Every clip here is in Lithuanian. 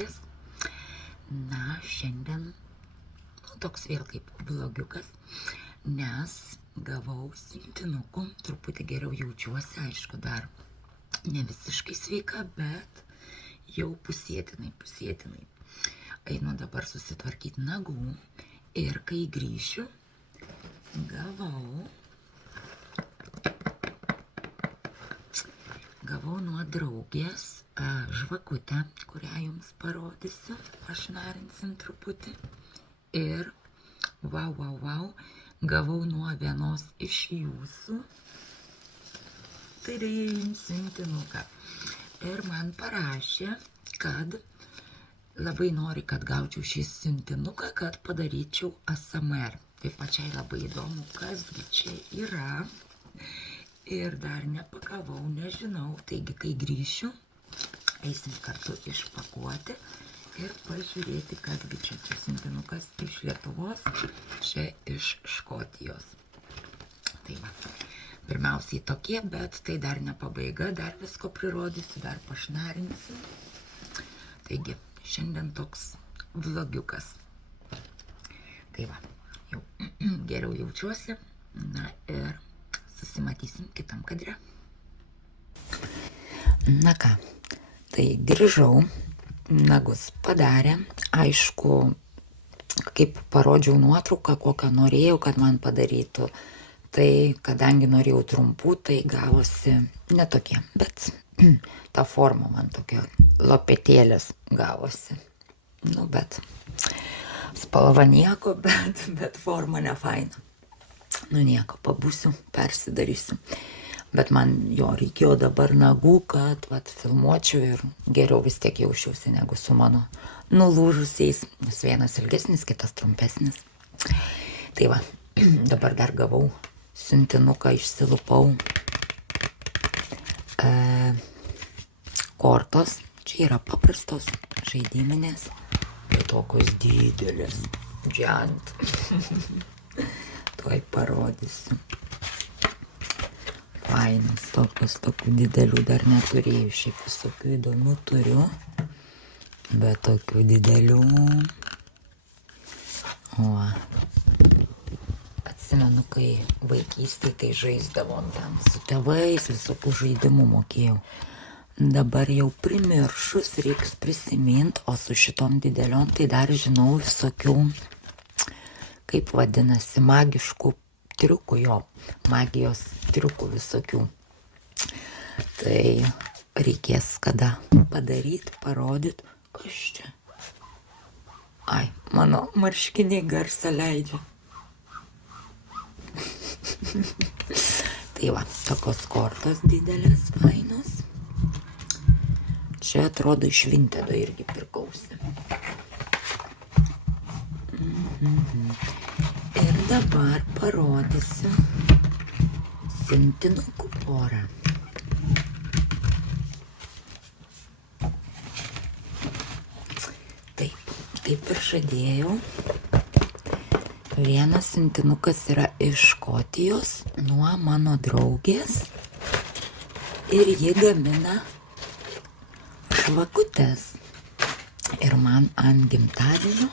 savaitės. Na, šiandien toks vėl kaip blogiukas, nes gavau siuntinukų, truputį geriau jaučiuosi, aišku, dar ne visiškai sveika, bet jau pusėtinai. Einu dabar susitvarkyti nagų ir kai grįšiu, gavau nuo draugės žvakutę, kurią jums parodysiu, pašnarinsim truputį. Ir wow, gavau nuo vienos iš jūsų siuntinuką. Ir man parašė, kad labai nori, kad gaučiau šį siuntinuką, kad padaryčiau ASMR. Tai pačiai labai įdomu, kasgi čia yra. Ir dar nepakavau, nežinau. Taigi, kai grįšiu, eisim kartu išpakuoti ir pažiūrėti, kasgi čia siuntinukas iš Lietuvos, čia iš Škotijos. Tai va, pirmiausiai tokie, bet tai dar ne pabaiga, dar visko prirodysiu, dar pašnarinsiu. Taigi, šiandien toks vlogiukas. Tai va, jau geriau jaučiuosi, na ir susimatysim kitam kadre. Na ką, tai grįžau, nagus padarė, aišku, kaip parodžiau nuotrauką, kokią norėjau, kad man padarytų, tai kadangi norėjau trumpų, tai gavosi netokie, bet ta forma man tokia lopetėlės gavosi. Nu, bet spalva nieko, bet forma ne faina. Nu nieko, pabūsiu, persidarysiu. Bet man jo reikėjo dabar nagų, kad filmuočiau ir geriau vis tiek jaučiausi negu su mano nulūžusiais. Nes vienas ilgesnis, kitas trumpesnis. Tai va, dabar dar gavau siuntinuką, išsilupau kortos. Čia yra paprastos žaidiminės, bet tokios didelės. Džiant. Tuoj parodysiu. Fainas, tokių didelių dar neturėjau, šiaip visokių įdomių turiu, bet tokių didelių. O, atsimenu, kai vaikystėje tai žaisdavom ten su tėvais, visokių žaidimų mokėjau. Dabar jau primiršus, reiks prisimint, o su šitom dideliom tai dar žinau visokių, kaip vadinasi, magiškų triukų, jo, magijos triukų visokių. Tai reikės kada padaryti, parodyti, kas čia. Ai, mano marškiniai garsą leidžia. Tai va, tokios kortos didelės, fainos. Čia atrodo iš Vintedo irgi pirkausi. Ir dabar parodysiu siuntinukų porą. Taip, kaip ir žadėjau, vienas siuntinukas yra iš Škotijos nuo mano draugės ir ji gamina žvakutes. Ir man ant gimtadienio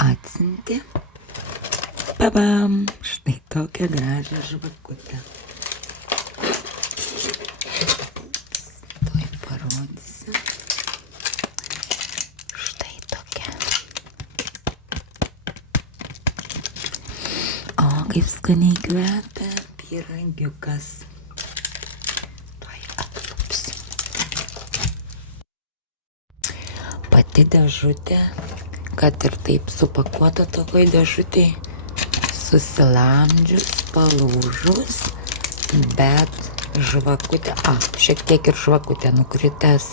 atsiuntė, babam, štai tokią gražią žvakutę. Tuoj parodysiu. Štai tokia. O, kaip skaniai kvepia pyragiukas. Tuoj atlupsiu. Pati dėžutė, kad ir taip supakuota tokoj dėžutėj, susilamdžius, palūžus, bet žvakutė, šiek tiek ir žvakutė nukritęs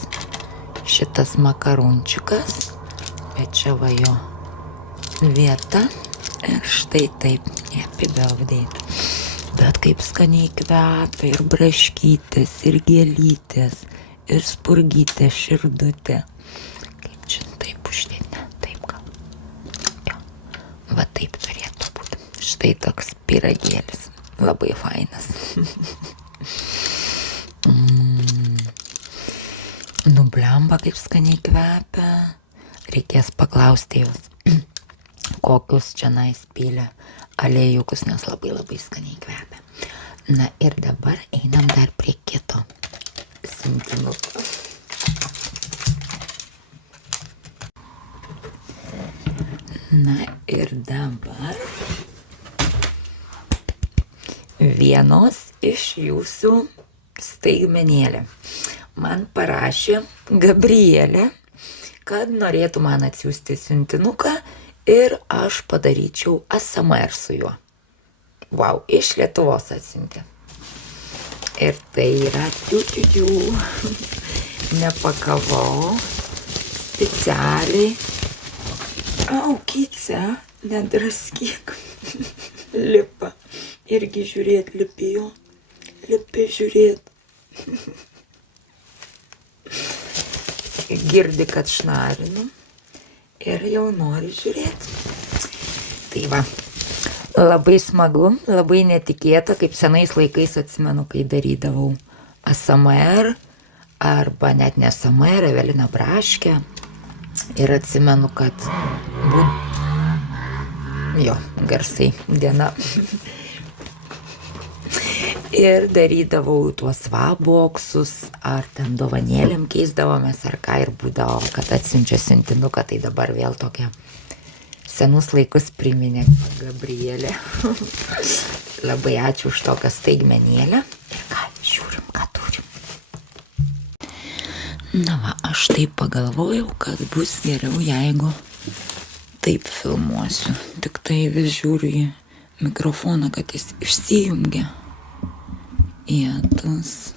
šitas makarunčikas, bet čia va jo vieta ir štai taip, happy birthday. Bet kaip skaniai kvepia ir braškytės, ir gėlytės, ir spurgytės, širdutė. Kaip čia taip uždėti? Va taip turėtų būti. Štai toks pyragėlis. Labai fainas. Nu, Blemba, kaip skaniai kvepia. Reikės paklausti jos, kokius čia pylė aliejukus, nes labai labai skaniai kvepia. Na ir dabar einam dar prie kito sintinuko. Na ir dabar vienos iš jūsų staigmenėlė. Man parašė Gabrielė, kad norėtų man atsiųsti siuntinuką ir aš padaryčiau ASMR su juo. Vau, iš Lietuvos atsiuntė. Ir tai yra nepakavau specialiai. Aukyce, nedraskyk. Lipa. Irgi žiūrėt, lipijo. Lipi žiūrėt. Girdi, kad šnarinu. Ir jau nori žiūrėti. Tai va. Labai smagu, labai netikėta, kaip senais laikais atsimenu, kai darydavau ASMR arba net ne ASMR, Evelina Braškė. Ir atsimenu, kad garsai diena. Ir darydavau tuos boksus, ar ten dovanėlėm keisdavomės, ar ką, ir būdavo, kad atsiunčia siuntinuką, tai dabar vėl tokia senus laikus priminė Gabrielė. Labai ačiū už tokią staigmenėlę. Ir ką, žiūrim, ką turim. Na va, aš taip pagalvojau, kad bus geriau, jeigu taip filmuosiu. Tik tai vis žiūriu į mikrofoną, kad jis išsijungia. Ietus.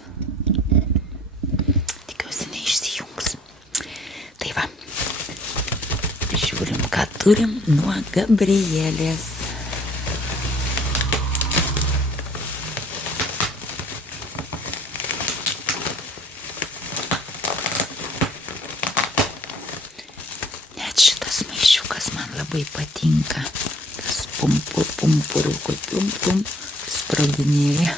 Tikiuosi neišsijungs. Tai va. Žiūrim, ką turim nuo Gabrielės. Net šitas maišiukas man labai patinka. Tas pumpuriukų pum sproginėja.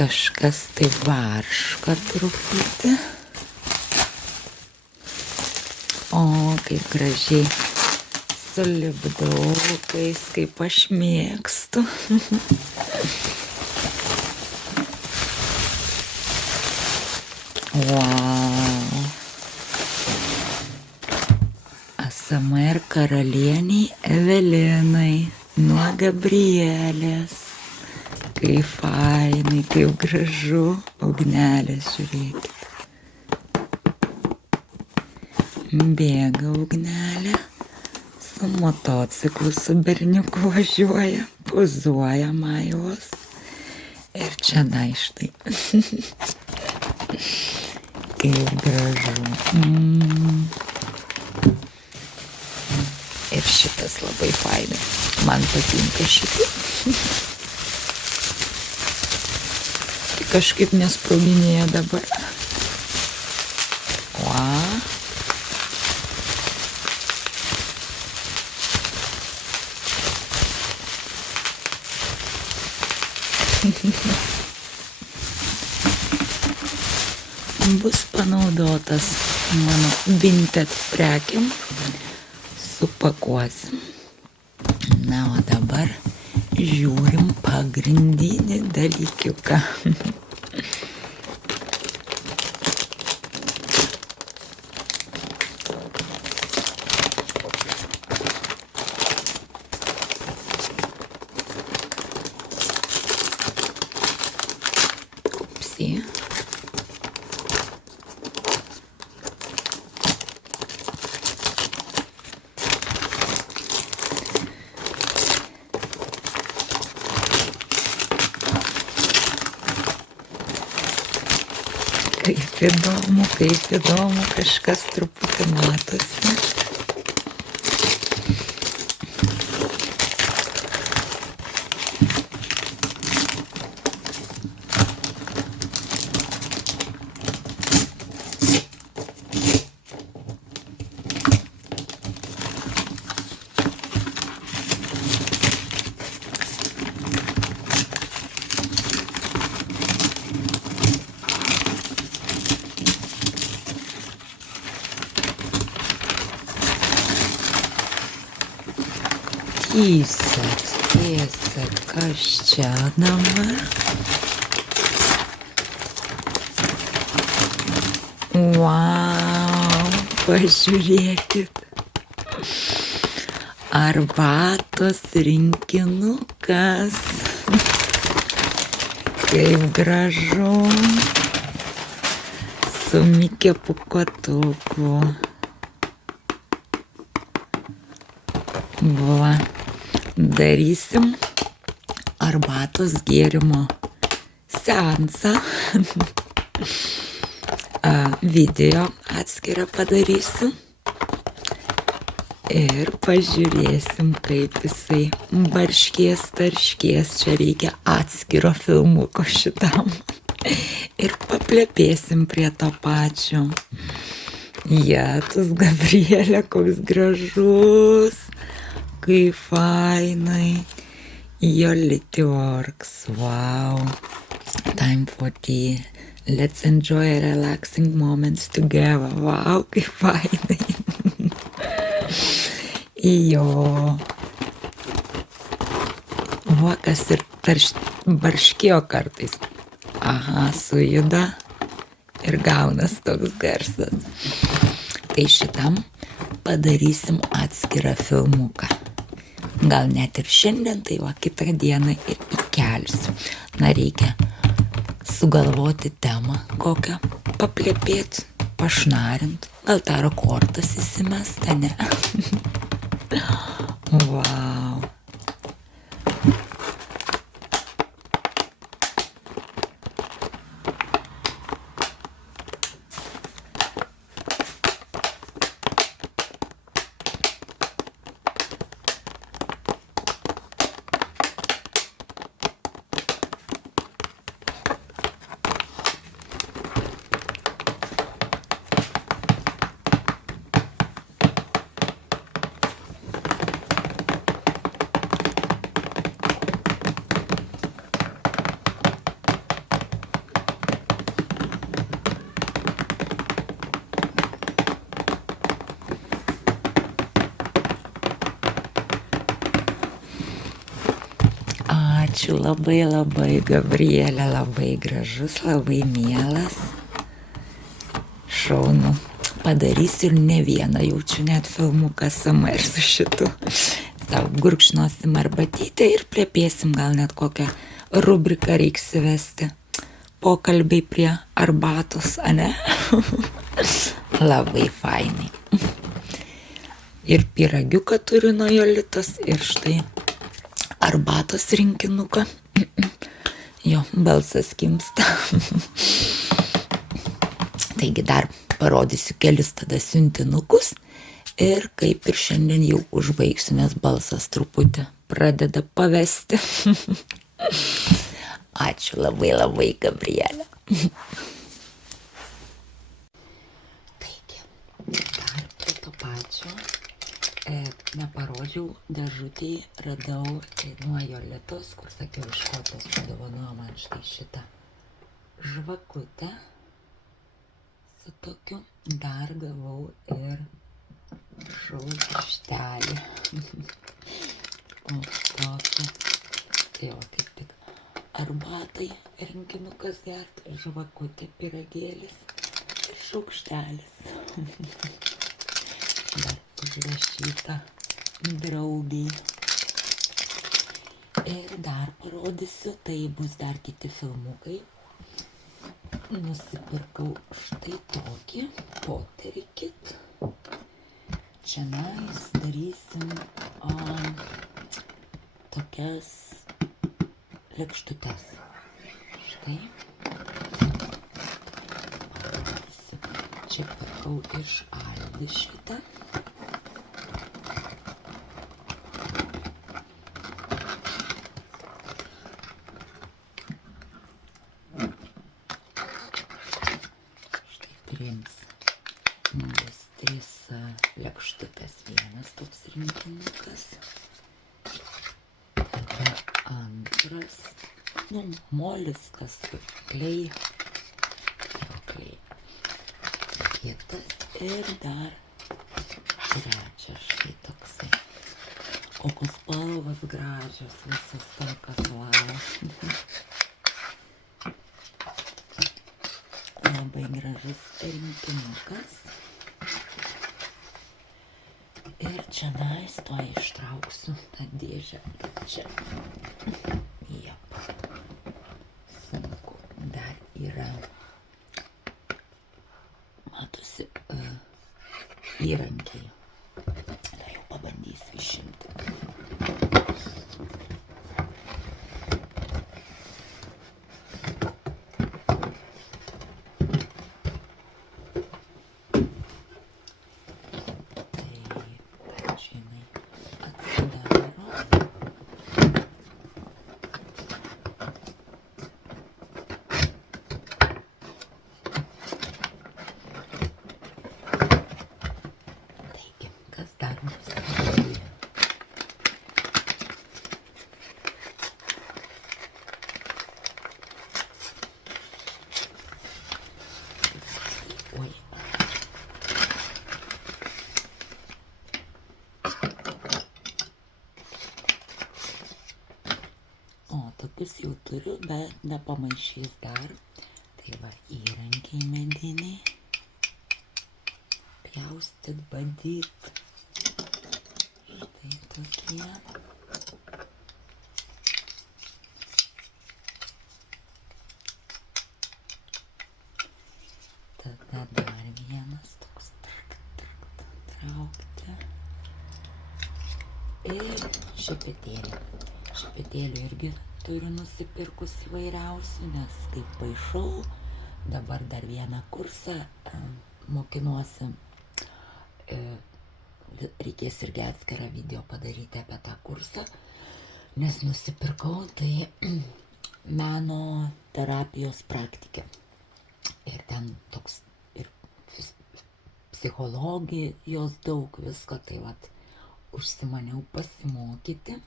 Kažkas tai varška truputį. O, kaip gražiai su lipdukais, kaip aš mėgstu. Wow. ASMR karalieniai Evelinai nuo Gabrielės. Kaip fainai, kaip gražu. Ugnelės, žiūrėkit. Bėga ugnelė. Su motociklu, su berniuku važiuoja. Pozuoja Maivos. Ir čia štai. Kaip gražu. Ir šitas labai fainai. Man patinka šitas. Kažkaip nesproginėja dabar. Wow. Bus panaudotas mano Vinted prekėm. Supakuosim. Na, o dabar žiūrim pagrindinį dalykiuką. Upsi. Kaip įdomu, kažkas truputį matosi. Tiesiog, kas čia dabar? Wow, pažiūrėkit. Arbatos rinkinukas. Kaip gražu. Su Mikė pūkuotuku. Va, darysim arbatos gėrimo seansą. Video atskirą padarysiu. Ir pažiūrėsim, kaip jisai barškės, tarškės. Čia reikia atskiro filmuko šitam. Ir paplepėsim prie to pačio. Jetus, Gabrielė, koks gražus. Kaip fainai. Jolity works. Wow. Time for tea. Let's enjoy relaxing moments together. Wow, kaip fainai. Jo. Va, kas ir barškėjo kartais. Aha, sujuda ir gaunas toks garsas. Tai šitam padarysim atskirą filmuką. Gal net ir šiandien, tai va kitą dieną ir įkelsiu. Na, reikia sugalvoti temą kokią, paplepėti, pašnarint. Gal taro kortas įsimest, ne? Wow. Ačiū labai labai, Gabrielė, labai gražus, labai mielas. Šaunu. Padarysiu ir ne vieną, jaučiu net filmuką SMR su šitu. Sau gurkšnosim arbatytę ir plepėsim, gal net kokią rubriką reiks įvesti. Pokalbiai prie arbatos, ane? Labai fainai. Ir pyragiuką turiu nuo Jolitos ir štai arbatos rinkinuką. Jo, balsas kimsta. Taigi dar parodysiu kelis tada siuntinukus ir kaip ir šiandien jau užbaigsiu, nes balsas truputį pradeda pavesti. Ačiū labai labai, Gabrielė. Taigi, dar prie to pačio. Neparodžiau, dėžutėj radau nuo Jolitos, kur sakiau, iš Škotijos padovanojo man štai šitą žvakutę. Su tokiu dar gavau ir šaukštelį. O tokį. Tai jau taip tik arbatai rinkinukas gert, žvakutė, pyragėlis ir šaukštelis. Dar užrašyta draugiai. Ir dar parodysiu, tai bus dar kiti filmukai. Nusipirkau štai tokį Pottery kit. Čianais darysim tokias lėkštutes. Štai. Parodysiu. Čia pirkau iš Aldi šitą. Bus 3 lėkštutės, vienas toks rinkinukas. Tada antras, moliskas, klei. Kitas ir dar trečias, štai toksai. kokios spalvos gražios, visas tokios, wow. Labai gražus rinkinukas. Ir čia tuoj ištrauksiu tą dėžę. Čia. Jep. Sunku. Dar yra. Matosi įrankiai. Na jau pabandysiu išimti. Tokius jau turiu, bet nepamaišys dar. Tai va, įrankiai mediniai. Pjaustyt, badyt. Štai tokie. Tada dar vienas toks traukti. Ir šepetėlė. Šepetėlių irgi turiu nusipirkus įvairiausių, nes kaip paišau, dabar dar vieną kursą mokinuosi. Reikės irgi atskirą video padaryti apie tą kursą, nes nusipirkau tai meno terapijos praktikė. Ir ten toks ir psichologijos daug visko, tai vat užsimaniau pasimokyti.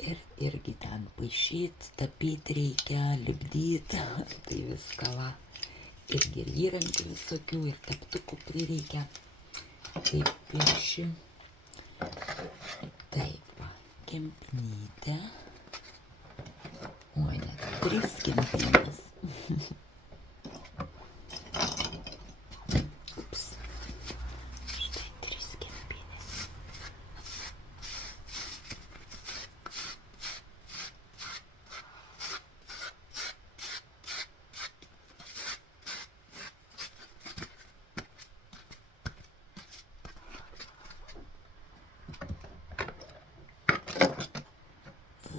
Ir irgi ten paišyti, tapyti reikia, lipdyti, tai viską va. Irgi ir įrankių visokių, ir teptukų prireikia. Taip pieši. Taip va, kempinytė. Oi, net 3 kempinės. Ups. Štai 3 kempinės.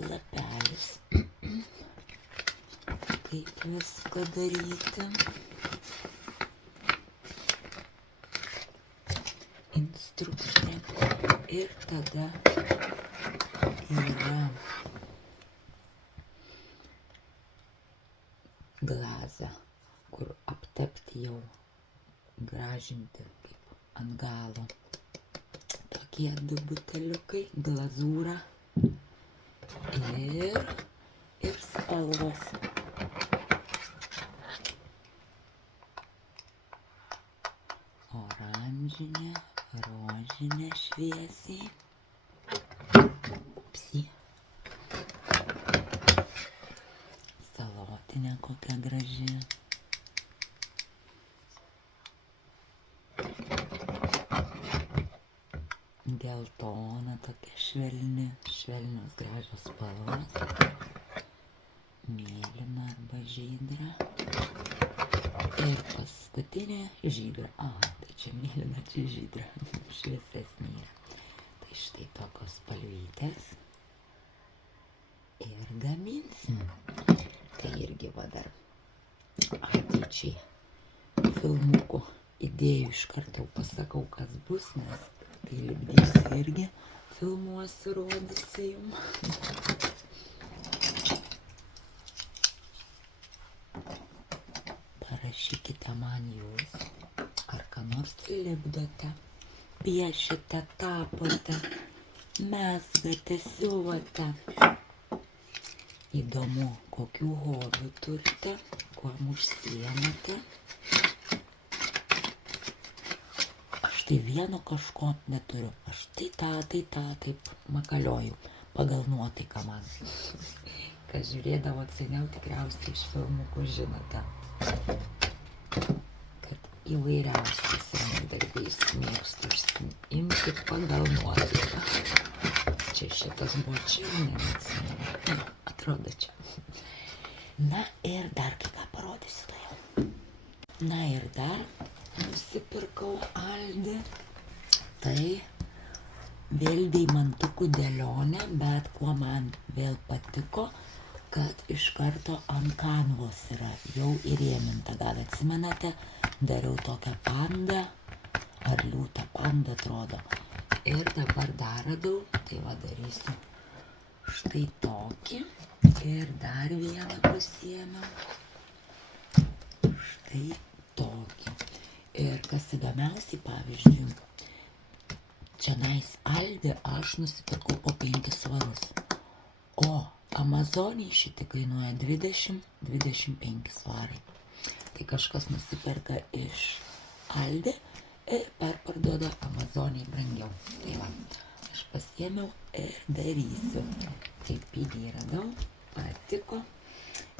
Lapelis, kaip viską daryti. Instrukcija. Ir tada yra glazą, kur aptepti jau, gražinti kaip ant galo. Tokie 2 buteliukai, glazūra. Ir spalvos. Oranžinė, rožinė šviesiai. Upsi. Salotinė kokia graži. Geltona, tokia švelnios gražios spalvos. Mėlyna arba žydra. Ir paskutinė žydra. Tai čia mėlyna, čia žydra. Šviesesnė yra. Tai štai tokios spalvytės. Ir gaminsim. Tai irgi va dar ateičiai filmukų idėjų iš karto pasakau, kas bus, nes kai lipdysiu irgi filmuosiu, rodysiu jums. Parašykite man jūs, ar ką nors lipdote, piešite, tapote, mezgate, siuvate. Įdomu, kokių hobių turite, kuo užsiemate. Aš štai vieno kažko neturiu. Aš tai tą, taip makalioju pagal nuotaiką man. Kas žiūrėdavot seniau, tikriausiai iš filmukų žinote, kad įvairiausiais darbais mėgstu imti pagal nuotaiką. Čia šitas buvo čia, neatsimenu. Atrodo čia. Na ir dar kai ką parodysiu tai jau. Na ir dar nusipirkau Aldi. Tai vėl deimantukų dėlionė, bet kuo man vėl patiko, kad iš karto ant kanvos yra jau įrėminta. Gal atsimenate, dariau tokią pandą, ar liūtą pandą atrodo. Ir dabar dar radau, tai va darysiu štai tokį. Ir dar vieną pasiėmiau. Štai tokį. Ir kas įdomiausiai, pavyzdžiui, čionais Aldi aš nusipirkau po 5 svarus. O Amazonėje šitai kainuoja 20-25 svarai. Tai kažkas nusiperka iš Aldi ir perparduoda Amazonėje brangiau. Tai va, aš pasiėmiau ir darysiu. Taip pigiai radau, patiko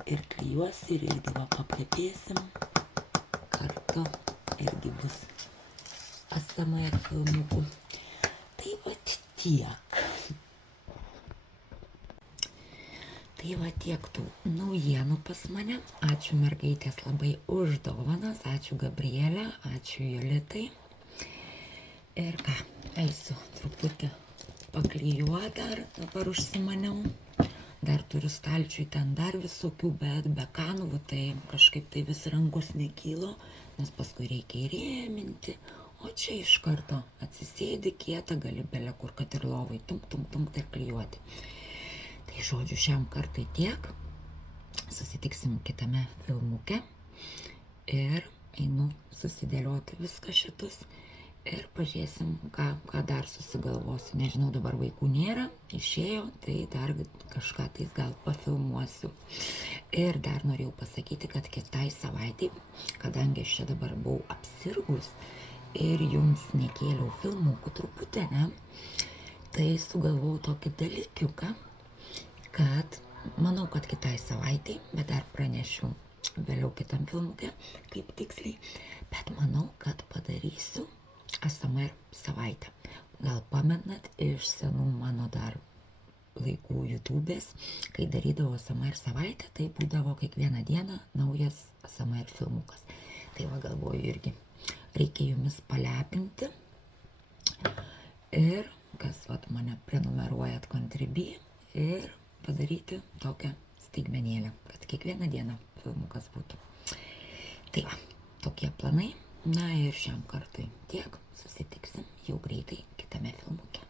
ir klijuosi ir irgi va paplepėsim. Kartu irgi bus ASMR filmukų. Tai va tiek. Tai va tiek tų naujienų pas mane. Ačiū mergaitės labai už dovanas, ačiū Gabrielė, ačiū Jolitai. Ir ką, eisiu truputį paklijuoti dar, dabar užsimaniau. Dar turiu stalčiui ten dar visokių, bet be kanvų, tai kažkaip tai vis rankos nekylo, nes paskui reikia įrėminti. O čia iš karto atsisėdi kietą, gali bele kur, kad ir lovai, tumpt ir klijuoti. Tai žodžiu, šiam kartui tiek. Susitiksim kitame filmuke. Ir einu susidėlioti viską šitus. Ir pažiūrėsim, ką dar susigalvosiu. Nežinau, dabar vaikų nėra, išėjo, tai dar kažką tais gal pafilmuosiu. Ir dar norėjau pasakyti, kad kitai savaitai, kadangi aš čia dabar buvau apsirgus ir jums nekėliau filmukų truputį, ne, tai sugalvojau tokį dalykiuką, kad manau, kad kitai savaitai, bet dar pranešiu vėliau kitam filmuke, kaip tiksliai, bet manau, kad padarysiu ASMR savaitę. Gal pamenat iš senų mano dar laikų YouTube'ės, kai darydavau ASMR savaitę, tai būdavo kiekvieną dieną naujas ASMR filmukas. Tai va galvoju irgi, reikia jumis palepinti. Ir kas vat mane prenumeruojat Contribui ir padaryti tokią staigmenėlę, kad kiekvieną dieną filmukas būtų. Tai va, tokie planai. Na ir šiam kartui tiek. Susitiksim jau greitai kitame filmuke.